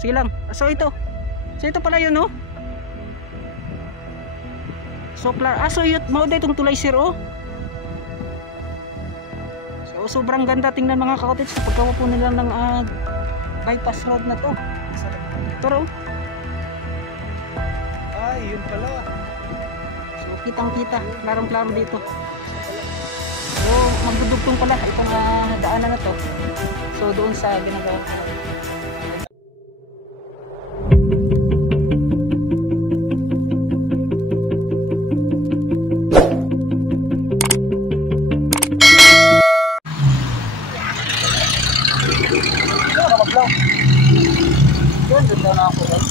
Sige lang. So ito pala yun, no? So so yun mo dito itong tulay sir, oh. So sobrang ganda tingnan mga ka-cottage sa paggawa po nila ng bypass road na to. Ito raw. Ay, yun pala. So kitang kita, klarong klaro dito. So magdudugtong pala itong daanan na to. So doon sa ginagawa. Yun, doon na ako guys.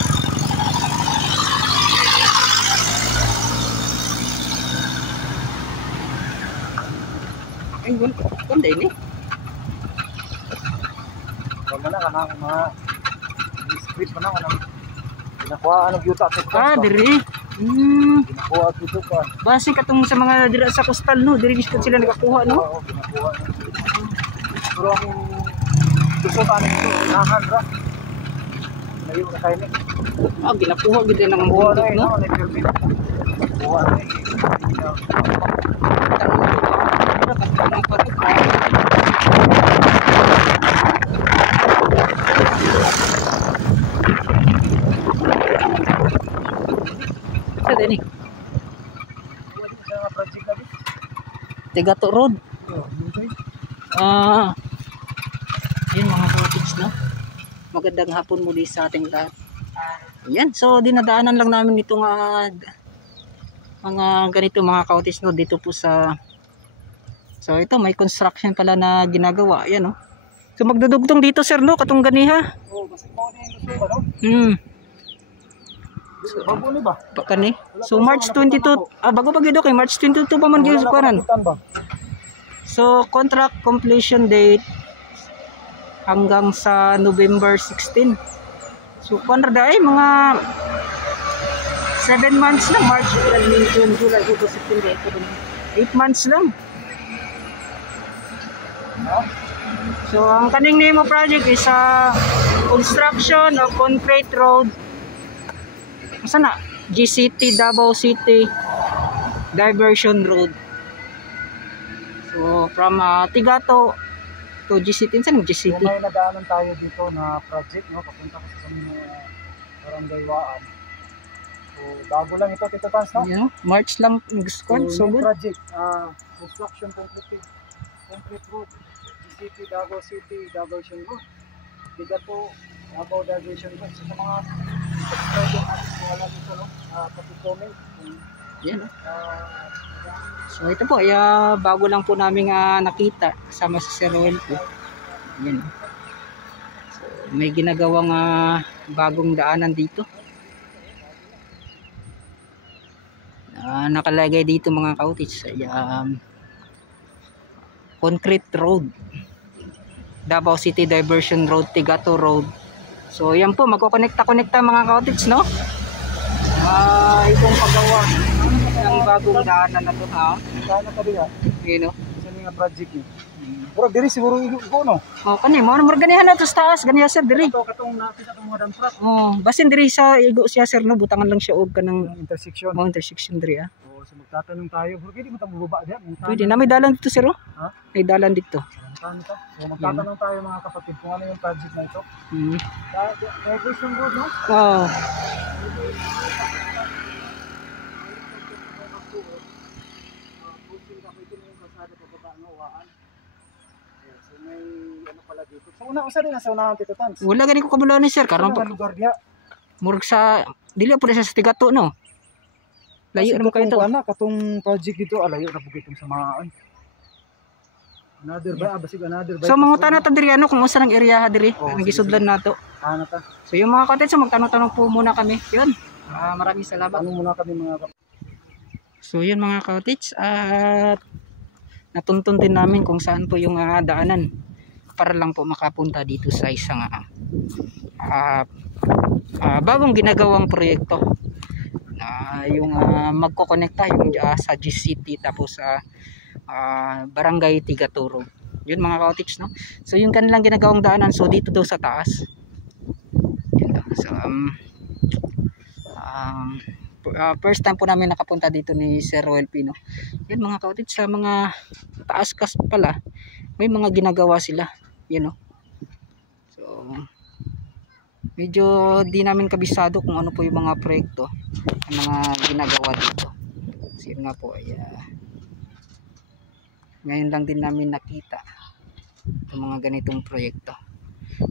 Ay, ganda ini. Huwag na kanang mga script pa na kanang ginakuha anong yuta sa Diri. ginakuha dito pa. Base katong sa mga dira sa coastal, no? Diri mismo sila nakakuha, no? Oo, ginakuha. Pero ang gusto pa nito, nahan ra. Layo na kayo ni. Ginakuha gid ng mga Kuha na bundok, no? Kuha na Sa din eh. Tigato Road. Yun mga cottage, no? Magandang hapon muli sa ating lahat. Yan, so dinadaanan lang namin itong mga ganito mga cottage, no? Dito po sa so ito may construction pala na ginagawa. Yan, no? So magdudugtong dito sir, no? Katong ganiha. Oo, kasi mo na yung gusto ba, no? Bago ni ba? Kani. So March 22, bago pa gid kay March 22 pa man gyud kuanan. So contract completion date hanggang sa November 16. So kuan ra day mga 7 months lang, March, April, May, June, July, August, September, October. 8 months lang. So ang kaning name of project is construction of concrete road. Saan na? GCT, Davao City Diversion Road. So from Tigato to GCT. Saan yung GCT? So, may nadaanan tayo dito na project, no? Papunta ko sa Barangay Waan. So bago lang ito, Tito Tans, no? Yeah, March lang gusto ko. So good. Project, construction concrete road, GCT, Davao City Diversion Road. Tigato, Davao Diversion Road. So sa mga subscriber natin kung wala dito, no? Pag-comment. Yan, no? So ito po, bago lang po namin nakita kasama sa Sir Roel po. Yan. So may ginagawang bagong daanan dito. Nakalagay dito mga cottage, concrete road, Davao City Diversion Road, Tigato Road. So yan po, magkokonekta mga cottage, no? Itong paggawa ng bagong daanan na to, ha? Sana ka diha. Yun, no? Sa mga project niyo. Pero diri siguro ko, no? Kani mo ganihan na to sa taas, ganiya sir diri. Katong nakita tong mga truck. Basin diri sa igo siya sir, no? Butangan lang siya og kanang intersection. Intersection diri, Oo, so magtatanong tayo. Pero pwede mo tang bubaba diha. Pwede na, may dalan dito sir, oh. Ha? May dalan dito. So magtatanong tayo mga kapatid kung ano yung project na ito. Diversion road, no? Oo. So may ano pala dito. So usa din sa unahan, Tito Tans. Wala gani ko kabulon ni sir karon Ano lugar diha? murag sa dili po sa Tigato, no. Layo naman kayo to. Katong project dito, layo na po itong sa mga another ba? Basig another ba? So mga tanong ta diri kung usa nang area diri ang gisudlan nato. Ano ta? So yung mga content magtanong-tanong po muna kami. Yun. Maraming salamat. Tanong muna kami mga kapatid. So yun mga cottage, at natuntun din namin kung saan po yung daanan para lang po makapunta dito sa isang bagong ginagawang proyekto na yung magkokonekta yung sa GCT tapos sa Barangay Tigaturo. Yun mga cottage, no? So yung kanilang ginagawang daanan, so dito daw sa taas. Yun. So, first time po namin nakapunta dito ni Sir Roel Pino. Yan mga kaotits, sa mga taas kas pala, may mga ginagawa sila. Yan o. So, medyo di namin kabisado kung ano po yung mga proyekto ang mga ginagawa dito. Kasi nga po, ngayon lang din namin nakita yung mga ganitong proyekto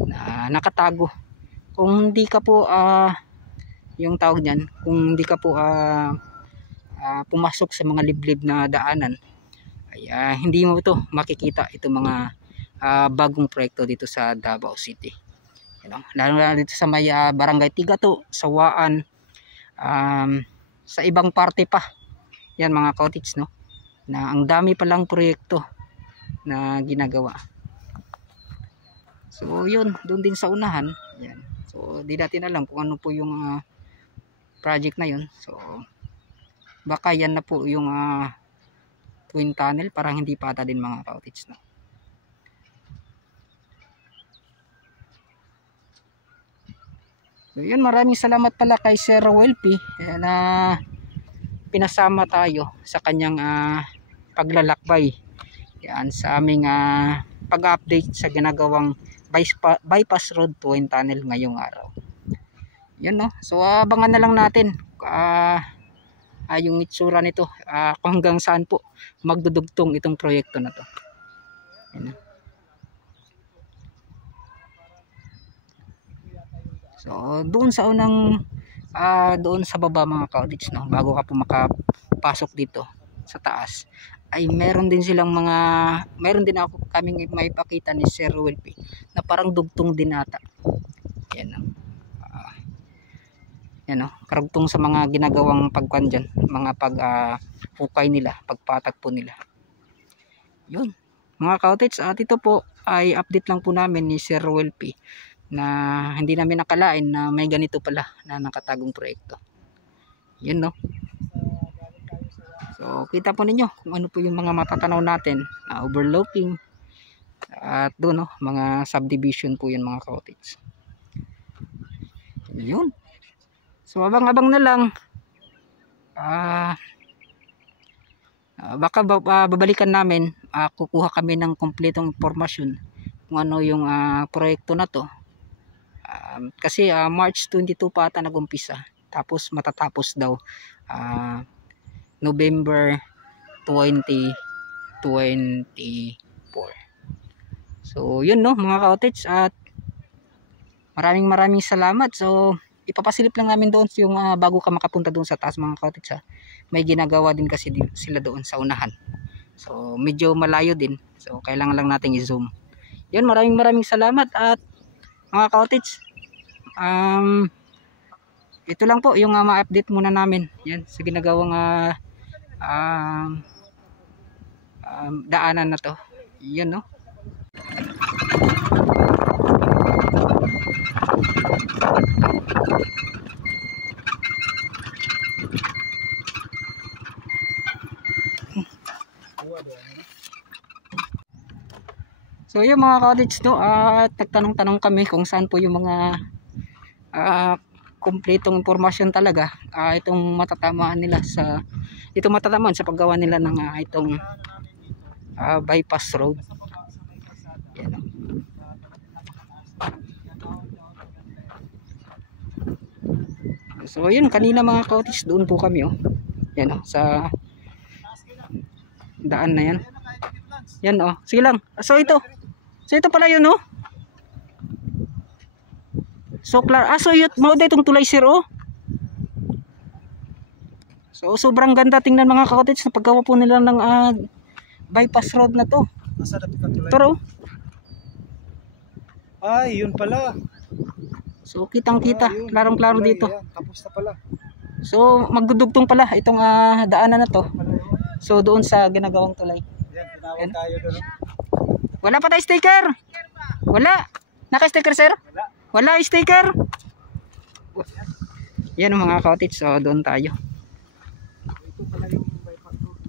na nakatago. Kung hindi ka po yung tawag niyan, kung hindi ka po pumasok sa mga liblib na daanan, ay hindi mo ito makikita itong mga bagong proyekto dito sa Davao City. Lalo na dito sa may Barangay Tigato, Sawaan, sa ibang parte pa. Yan mga kaotits, no, na ang dami palang proyekto na ginagawa. So yun, doon din sa unahan. Yan. So di natin alam kung ano po yung project na yun. So baka yan na po yung twin tunnel, parang hindi pata din mga kaotits, no. So yun, maraming salamat pala kay Sir Roel P na pinasama tayo sa kanyang paglalakbay yan sa aming pag-update sa ginagawang bypass road twin tunnel ngayong araw. Yan, no. So abangan na lang natin yung itsura nito, kung hanggang saan po magdudugtong itong proyekto na to. Yan. So doon sa unang doon sa baba mga kaodits, no, bago ka po makapasok dito sa taas, ay meron din ako kaming maipakita ni Sir Roel P na parang dugtong din ata. Yan, no. Yan, no, karugtong sa mga ginagawang pagkuan dyan, mga hukay nila, pagpatag po nila. Yun mga kaotits, dito po ay update lang po namin ni Sir Roel P na hindi namin nakalain na may ganito pala na nakatagong proyekto. Yan, no. So kita po ninyo kung ano po yung mga matatanaw natin na overlooking, at doon, no, mga subdivision po yan mga kaotits. Yun. So abang-abang na lang, baka babalikan namin, kukuha kami ng kompletong impormasyon kung ano yung proyekto na to. Kasi March 22 pa ata nag-umpisa, tapos matatapos daw November 2024. So yun, no mga kaotits, at maraming salamat. So ipapasilip lang namin doon yung bago ka makapunta doon sa taas mga kaotits, may ginagawa din kasi sila doon sa unahan. So medyo malayo din, so kailangan lang nating i-zoom. Yun, maraming salamat. At mga kaotits, ito lang po yung ma-update muna namin yan sa ginagawang daanan na to. Yan, no. So yung mga kaotits, no, at nagtanong-tanong kami kung saan po yung mga kumpletong impormasyon talaga itong matatamaan sa paggawa nila ng itong bypass road. Yan. So yun, kanina mga kaotits, doon po kami, yan, sa daan na yan. Yan, sige lang. So ito pala yun, so klar, so yun, mauda itong tulay, sir, so sobrang ganda tingnan mga kaotits na paggawa po nila ng bypass road na to. Turo. Ay, yun pala. So kitang-kita, klarong-klaro dito. Tapos na pala. So magdudugtong pala itong daanan na to. So doon sa ginagawang tulay. Yan, tinawag tayo doon. Wala pa tayo sticker. Wala. Naka-sticker, sir? Wala sticker. Yan mga kaotits, so doon tayo. Ito pala yung bypass road.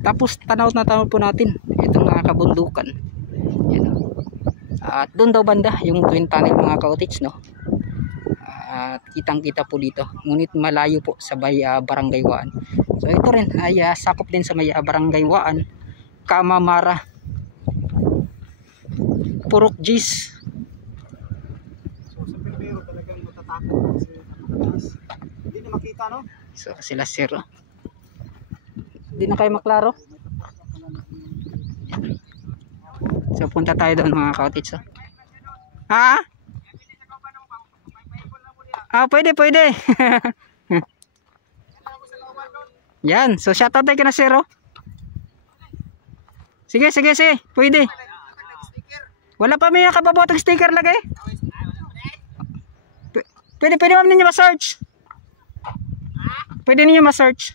Tapos tanaw na tanaw po natin itong kabundukan. Yan. At doon daw banda yung twin tunnel mga ka-outage, no? At kitang-kita po dito. Ngunit malayo po sa Barangay Waan. So ito rin ay sakop din sa may Barangay Waan, Camamara, Purok Gis. So sa Pilipino talagang matatakot kasi napakataas. Hindi na makita, no? So sila sir. Hindi na kayo maklaro. So punta tayo doon mga ka-outage. So. Ha? Pwede. Yan. So shoutout tayo na sir. Sige. Pwede. Wala pa may nakapabotong sticker lagay. Pwede ma'am ninyo ma-search. Pwede ninyo ma-search.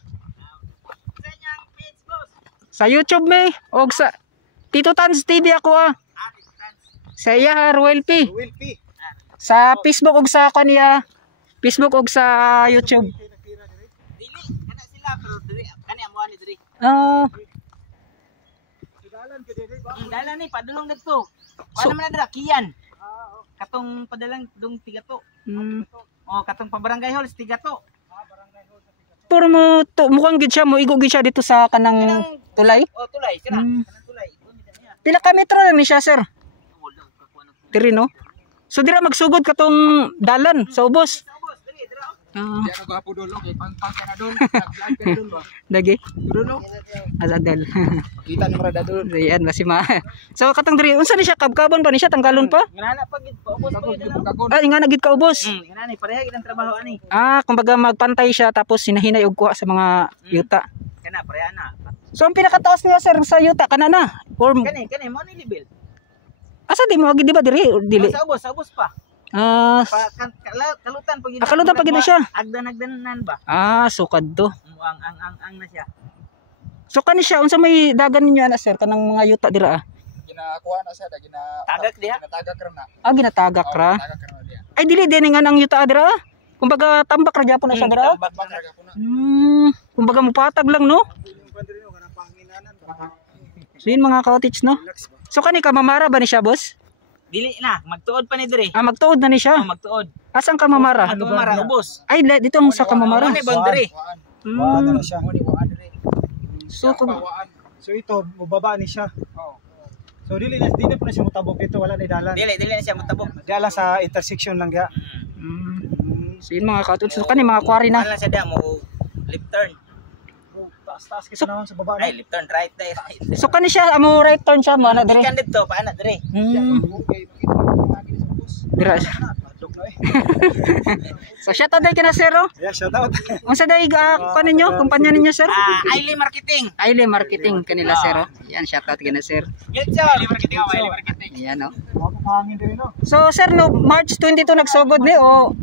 Sa YouTube may o sa Tito Tans TV ako Sa iya Ruel P. Sa Facebook og sa kaniya Facebook og sa YouTube. Dili kana sila pero diri kani amo ani diri. Dalan ni padulong dito. Paano man dira kiyan? Katong padalang dong tigato. Katong pabarangay hall tigato. Pero mo to mukhang gid siya mo igo gid siya dito sa kanang tulay. Tulay sira. Kanang tulay. Pila ka metro lang ni siya sir? Diri no. So dira magsugod katong dalan sa ubos. Diyan ako hapo dolo kay pang-pang ka na doon. Dagi. Dolo. Azadal. Kita ni mara dadon. Ayan basi ma. So katong diri unsa ni siya kabkabon pa ni siya tanggalon pa? Ngana pag paubos pa gid. Nga nagid kaubos. Ngana ni pareha gid ang trabaho ani. Kumbaga magpantay siya tapos hinahinay og kuha sa mga yuta. Kana pareha na. So ang pinakataas niya sir sa yuta kana na. Or Kani mo ni level. asa di mo di ba diri dili? Sa ubos pa. Kalutan pag kalutan pag na siya. Agdan-agdanan ba? Sukad to. Ang na siya. So kani siya unsa may dagan ninyo ana sir kanang mga yuta dira Ginakuha na siya tagak diha. Ginatagak ra na. Ginatagak ra. Tagak ra na diha. Ay dili din nga ang yuta dira. Kumbaga tambak ra gyapon na siya dira. Tambak ra gyapon na. Kumbaga mupatag lang no. So yun mga ka-outage no. So kani Camamara ba ni siya boss? Dili na, magtuod pa ni dire. Magtuod na ni siya. Magtuod. Asan Camamara? Camamara ubos. Ay dito ang sa Camamara. Ano ni boundary? Wala na siya. So ito, mababa ni siya. So dili na po na siya mutabok dito, wala na dalan. Dili na siya mutabok. Diala sa intersection lang ga. So yun mga ka-outage. So kani mga quarry na. Wala siya dia mo left turn. Taas kita na sa baba na. Ay, left turn right. So kani siya amo right turn siya mo na dire. Ikan dito, paana dire. Dira. So shout out kay na sir. Yeah, shout out. Unsa day kaninyo, kumpanya ninyo sir? Ailey Marketing. Ailey Marketing kanila sir. Yan shout out kay na sir. Ailey Marketing, Ailey Marketing. Yan no. Hangin din no. So sir no March 22 nagsugod ni o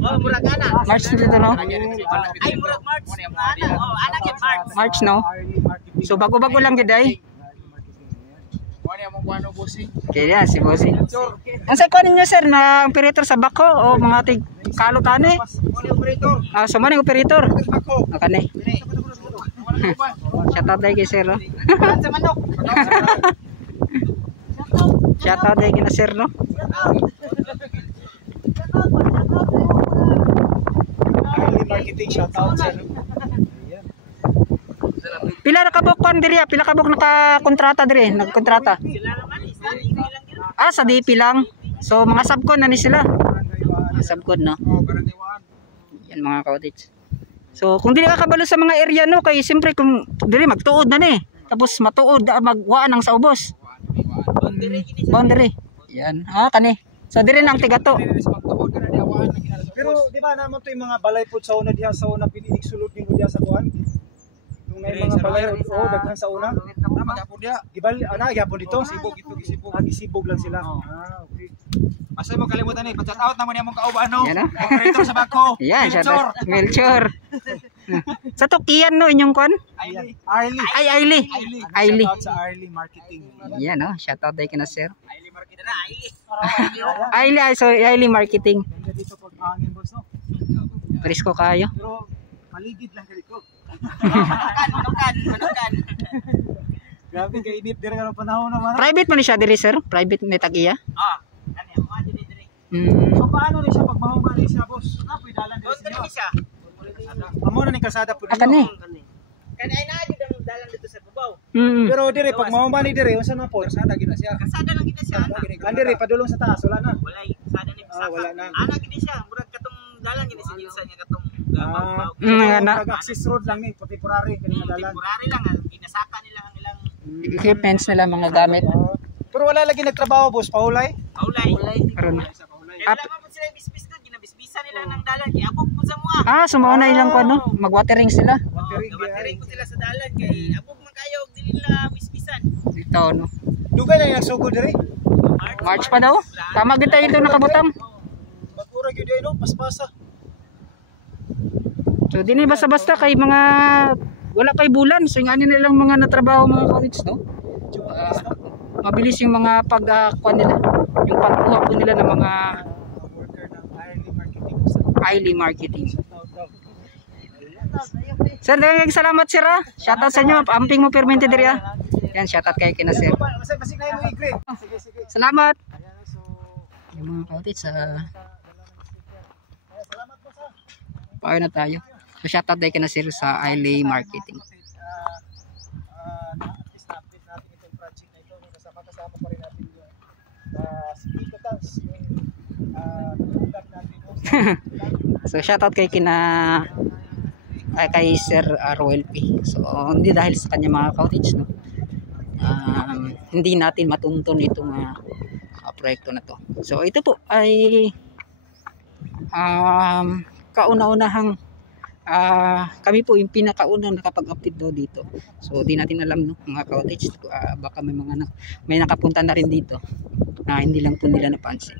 Murag ana. March 22 no? Ay murag March. Ana kay March. March no. So bago-bago lang gid ay. Ano yung kuano bossing? Kaya si bossing. Unsa ko ninyo sir na operator sa bako o mga tig kalot ani? Operator. So man yung operator. Ako. Kanay. Shout out kay sir no. Sa manok. Shout out kay na sir no. Ailey Marketing, shout out sir. Pila na kabukon diri, pila kabuk naka-kontrata diri, nagkontrata. Sa DP lang. So mga subcon na ni sila. Mga subcon no. Yan mga ka-outage. So kung dili ka kabalo sa mga area no kay siyempre kung diri magtuod na ni. Tapos matuod magwaan ang sa ubos. Boundary. Yan. Kani. So diri nang tigato. Pero di ba naman to yung mga balay po sa una diha sa una piniig sulod ninyo diha sa kuan? Yung may mga balay daghan sa una. Magapon dia. Gibal gyapon dito. Sibog ito gisibog. Gisibog lang sila. Okay. Asay mo kalimutan ni, pa-chat out naman imong kauban no. Yan, Operator sa bako. Yan, Melchor. Sa Tukian no inyong kon? Ailey. Ay Ailey. Ailey. Shout out sa Ailey Marketing. Yan no, shout out kay na sir. Ailey Marketing na, Ailey. Ailey, so Ailey Marketing. Ganda dito pag hangin boss no. Presko kayo. Pero maligid lang dito. Manukan. Grabe kay init dire nga panahon naman. Private man ni siya diri sir? Private ni tag-iya? Ano yung mga dili-dili. So paano ni siya pag mahuman ni siya boss? Apoy dalan Doon dire dili siya. siya. Amo na ni kalsada pud Kani. Kani ay naa jud ang dalan dito sa babaw. Pero dire pag mahuman ni dire unsa na po? Kalsada gid na siya. Kasada lang kita siya. Dire padulong sa taas wala na. Wala sada ni Bisaka. wala na. Ana gid siya, murag katong dalan gid si Dilsa niya katong babaw. Access road lang ni temporary kani dalan. Temporary lang ginasaka nila ang ilang Equipments nila mga gamit. Pero wala lagi nagtrabaho boss, paulay. paulay. Karon. Kaya wala man sila bisbis doon, ginabisbisan nila ng dalan kay abog po sa mga. Sumauna na ilang ko ano, mag-watering sila. Watering ko sila sa dalan kay abog man kayo og dili nila bisbisan. Dito no. Dugay na nagsugod dire. March pa daw. Tama gid tayo ito nakabutang. Magura gyud ay no, paspasa. So dinhi basta-basta kay mga wala pay bulan, so ingani nilang mga natrabaho mga college no. Mabilis yung mga pagkuha nila, yung pagkuha po nila ng mga Worker ng Early Marketing. highly marketing. Sir, daghang salamat sir ha. Shoutout sa inyo, amping mo permente diri ha. Yan, shoutout kay kina sir. Basta na mo i-grade. Sige. Salamat. Ayan so Yung mga college sa salamat po sa. paano na tayo. So shoutout dahil kina sir sa highly marketing. At least na-update natin itong project na ito. Kasama pa rin natin yung si Tito Tans, yung vlog natin. So shoutout kay kay Sir Roel P. So hindi dahil sa kanya mga cottage no. Hindi natin matuntun itong proyekto na to. So ito po ay kauna-unahang kami po yung pinakaunang nakapag-update daw dito. So di natin alam no mga cottage, baka may nakapunta na rin dito na hindi lang po nila napansin.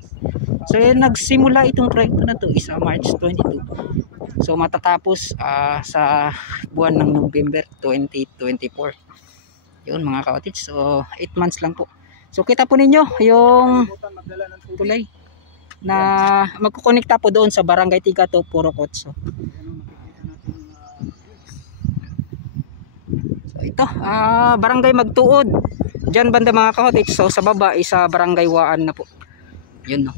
So nagsimula itong proyekto na to isa March 22. So matatapos sa buwan ng November 2024. Yun mga cottage. So 8 months lang po. So kita po ninyo yung tulay na magkukonekta po doon sa Barangay Tigato, Purokotso. So ito, Barangay Magtuod. Diyan banda mga cottage. So sa baba isa Barangay Waan na po. Yun no.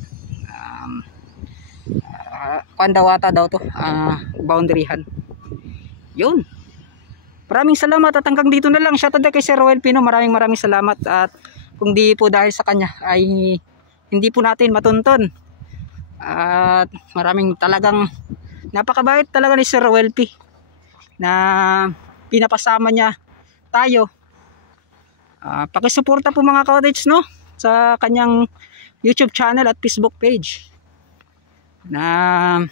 Pandawata daw to, boundaryhan. Yun. Maraming salamat at hanggang dito na lang. Shoutout kay Sir Roel Pino. Maraming salamat at kung di po dahil sa kanya ay hindi po natin matuntun. At maraming talagang napakabait talaga ni Sir Roel P na pinapasama niya tayo. Pakisuporta po mga cottage no sa kanyang YouTube channel at Facebook page. Na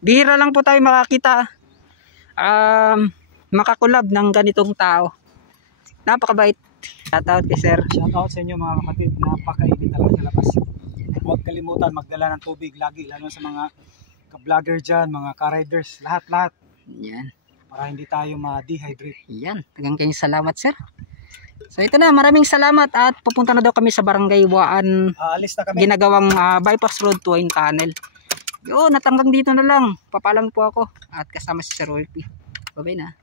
bihira lang po tayo makakita makakulab ng ganitong tao. Napakabait. Shoutout kay sir. Shoutout sa inyo mga kapatid. Napakainit talaga sa labas. Huwag kalimutan magdala ng tubig lagi, lalo sa mga ka-vlogger dyan, mga ka-riders, lahat. Yan. Para hindi tayo ma-dehydrate. Yan. Tagang kayong salamat sir. So ito na, maraming salamat at pupunta na daw kami sa Barangay Waan. Alis na kami. Ginagawang bypass road to Wayne Tunnel. Yun, at hanggang dito na lang. Papalam po ako at kasama si Sir Roel P. Bye-bye na.